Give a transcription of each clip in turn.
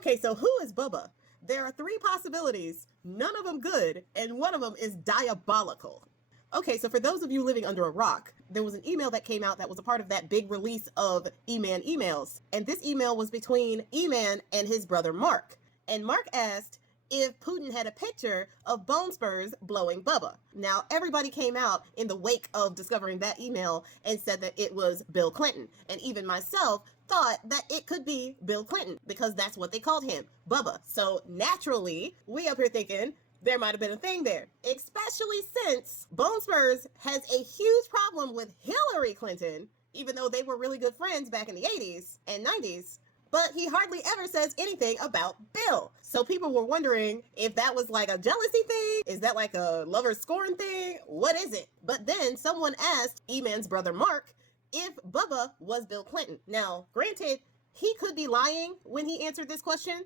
Okay, so who is Bubba? There are three possibilities, none of them good, and one of them is diabolical. Okay, so for those of you living under a rock, there was an email that came out that was a part of that big release of E-Man emails. And this email was between E-Man and his brother Mark. And Mark asked if Putin had a picture of Bone Spurs blowing Bubba. Now, everybody came out in the wake of discovering that email and said that it was Bill Clinton. And even myself thought that it could be Bill Clinton because that's what they called him, Bubba. So naturally, we up here thinking there might have been a thing there, especially since Bone Spurs has a huge problem with Hillary Clinton, even though they were really good friends back in the 80s and 90s. But he hardly ever says anything about Bill. So people were wondering if that was like a jealousy thing. Is that like a lover scorn thing? What is it? But then someone asked E-Man's brother Mark if Bubba was Bill Clinton. Now, granted, he could be lying when he answered this question,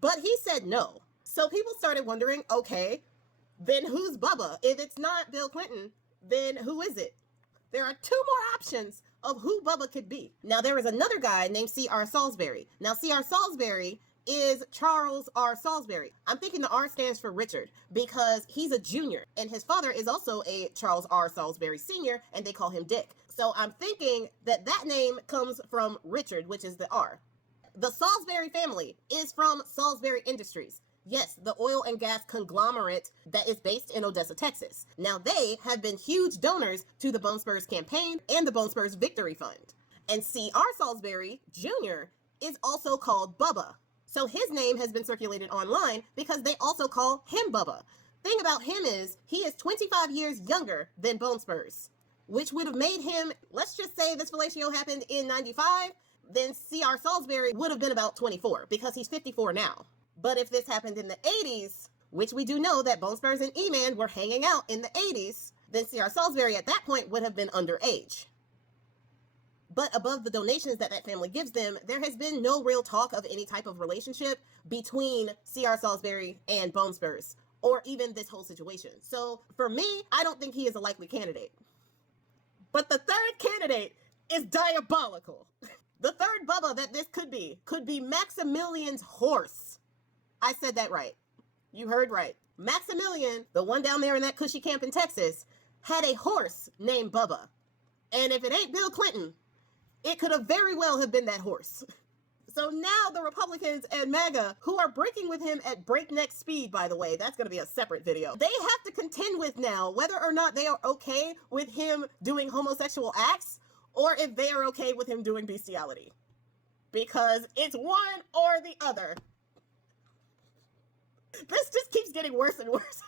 but he said no. So people started wondering, okay, then who's Bubba? If it's not Bill Clinton, then who is it? There are two more options of who Bubba could be. Now, there is another guy named C.R. Salisbury. Now, C.R. Salisbury is Charles R. Salisbury. I'm thinking the R stands for Richard because he's a junior and his father is also a Charles R. Salisbury Sr. and they call him Dick. So I'm thinking that that name comes from Richard, which is the R. The Salisbury family is from Salisbury Industries. Yes, the oil and gas conglomerate that is based in Odessa, Texas. Now, they have been huge donors to the Bone Spurs campaign and the Bone Spurs Victory Fund. And C.R. Salisbury Jr. is also called Bubba. So his name has been circulated online because they also call him Bubba. Thing about him is he is 25 years younger than Bone Spurs, which would have made him, let's just say this fellatio happened in 95, then C.R. Salisbury would have been about 24 because he's 54 now. But if this happened in the 80s, which we do know that Bone Spurs and E-Man were hanging out in the 80s, then C.R. Salisbury at that point would have been underage. But above the donations that family gives them, there has been no real talk of any type of relationship between C.R. Salisbury and Bone Spurs, or even this whole situation. So for me, I don't think he is a likely candidate. But the third candidate is diabolical. The third Bubba that this could be Maximilian's horse. I said that right. You heard right. Maximilian, the one down there in that cushy camp in Texas, had a horse named Bubba. And if it ain't Bill Clinton, it could have very well have been that horse. So now the Republicans and MAGA, who are breaking with him at breakneck speed, by the way, that's going to be a separate video. They have to contend with now whether or not they are okay with him doing homosexual acts or if they are okay with him doing bestiality. Because it's one or the other. This just keeps getting worse and worse.